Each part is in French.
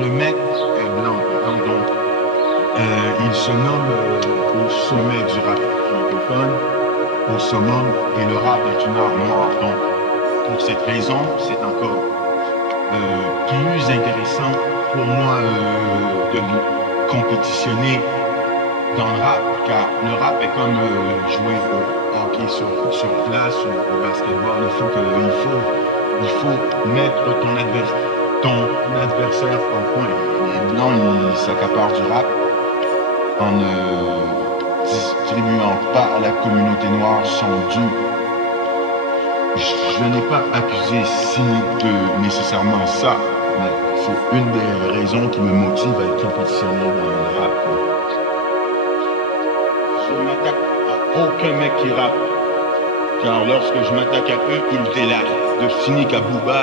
le mec est blanc, donc il se nomme au sommet du rap francophone, au summum, et le rap est une art noire. Donc, pour cette raison, c'est encore plus intéressant pour moi de compétitionner dans le rap, car le rap est comme jouer au hockey sur glace ou au basketball. Il faut mettre ton adversaire en point. Les blancs, ils s'accaparent du rap en ne distribuant pas à la communauté noire son dû. Je n'ai pas accusé Cynic de nécessairement ça, mais c'est une des raisons qui me motive à être compétitionné dans le rap. Je ne m'attaque à aucun mec qui rappe, car lorsque je m'attaque à eux, ils délâchent. De Cynic à Booba,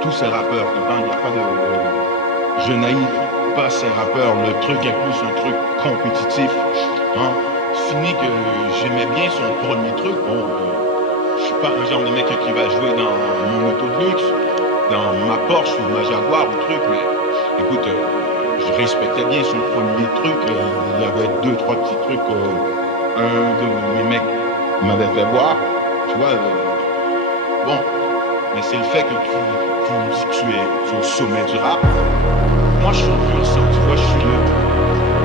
tous ces rappeurs, il n'y a pas de... Je n'haïs pas ces rappeurs, le truc est plus un truc compétitif. Hein? Cynic, j'aimais bien son premier truc. Bon, je suis pas un genre de mec qui va jouer dans mon auto de luxe, dans ma Porsche ou ma Jaguar ou truc, mais écoute, je respectais bien son premier truc. Il y avait deux, trois petits trucs. Un de mes mecs m'avait fait boire, tu vois. Bon, mais c'est le fait que tu dis que tu es au sommet du rap. Moi, je suis au pur sang, tu vois, je suis là.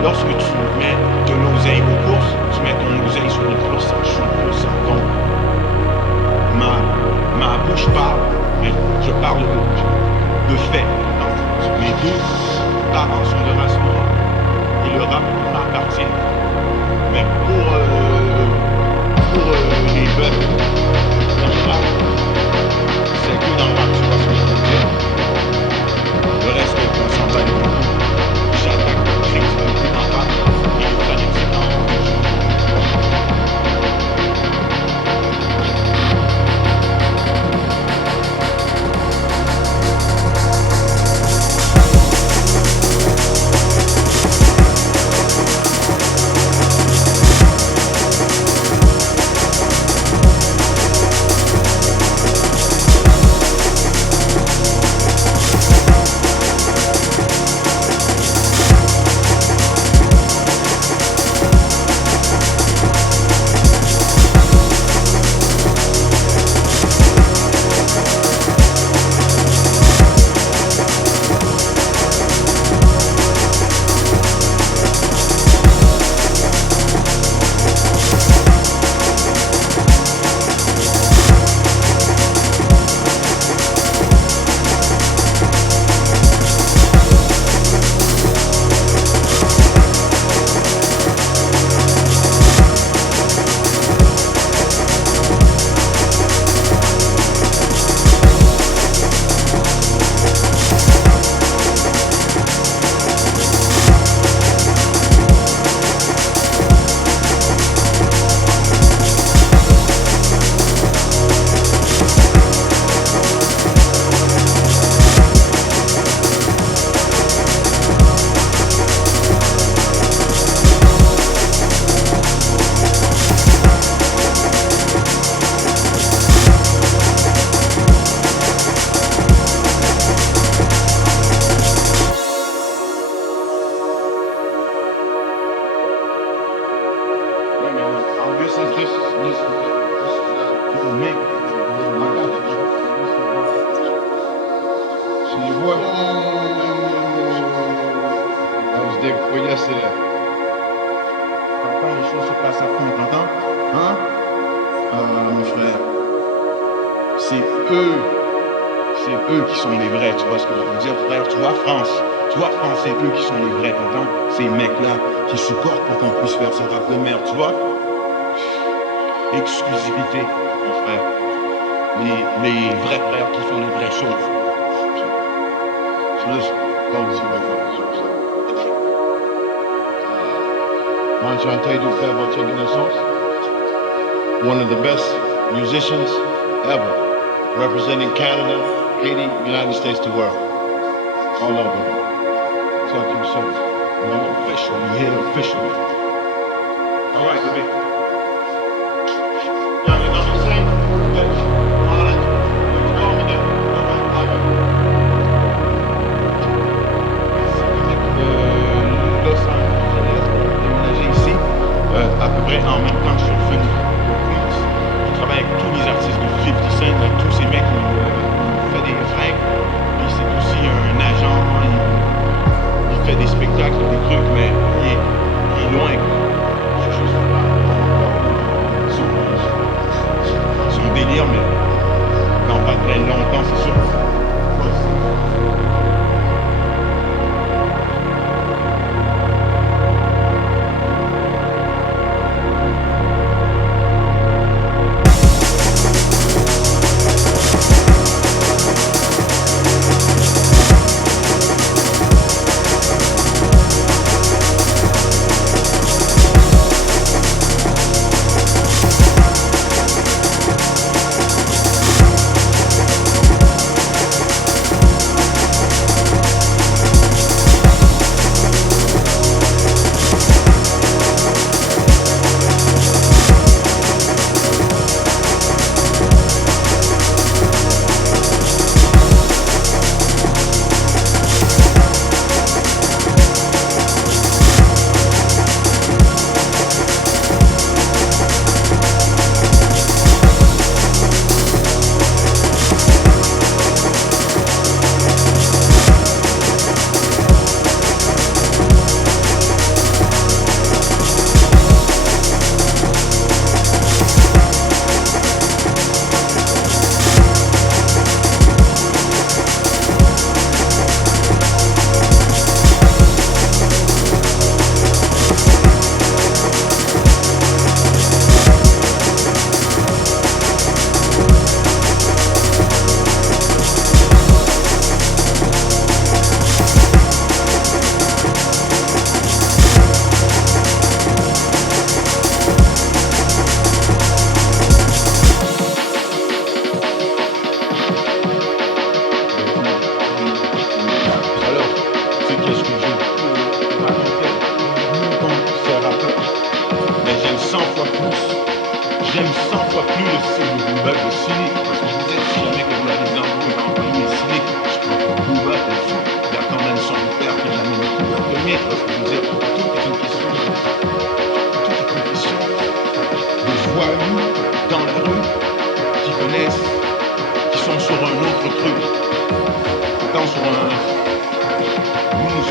Lorsque tu mets de l'oseille aux courses, tu mets ton oseille sur le pur sang, je suis au pur sang. Donc, ma bouche parle, mais je parle de fait. Donc, mes deux parents sont de race noire et le rap m'appartient. Mais pour les bœufs dans le rap, c'est que dans le rap, tu vois ce que je veux dire. Le reste, on s'en bat les couilles. J'attaque le crime en rap et le fanatisme en rap. Exclusivité, mon frère. Les vrais frères qui font les vraies choses. Moi, je vais tell you the about taking the sauce. One of the best musicians ever, representing Canada, Haiti, United States, the world. All over. Talk to you soon. Official, you hear official. All right, baby.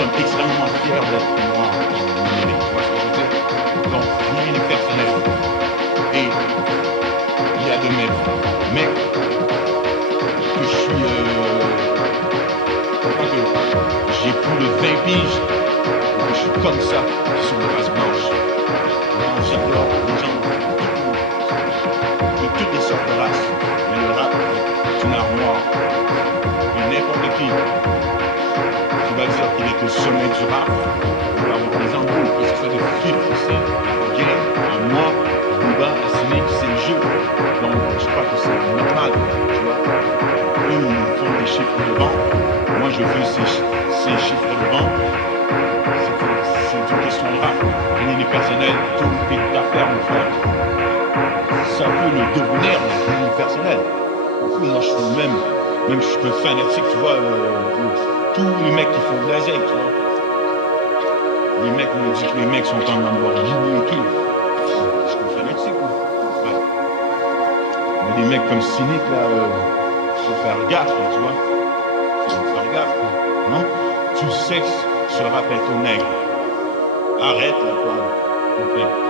sommes extrêmement fiers d'être noirs. Tu vois ce que je veux dire? Donc, rien n'est personnel. Et il y a de mes mecs que je suis... j'ai plus de 20 piges, et que je suis comme ça, qui sont de race blanche. Moi, j'adore les gens de toutes les sortes de races. Mais le rap, c'est une armoire. Et n'importe qui va dire qu'il est au sommet du rap, on va avoir des embrouilles, que ce soit de Fifth, la game, moi, Booba, Cynic, c'est le jeu. Donc je crois que c'est normal, tu vois. Eux, ils font des chiffres de vente. Moi, je veux ces chiffres de vente. C'est une question de rap. Rien n'est personnel, tout est affaire de faire. Ça peut le devenir, mais rien n'est personnel. Moi, je suis même je peux faire un article, tu vois, tous les mecs qui font de la zèle, tu vois. Les mecs me disent que les mecs sont en Lamborghini et tout. Je peux faire un article, ouais. Mais des mecs comme Cynic, là, faut faire gaffe, tu vois. Faut faire gaffe, non? Tu sais que ce rap est au nègre. Arrête, là, quoi. Ok.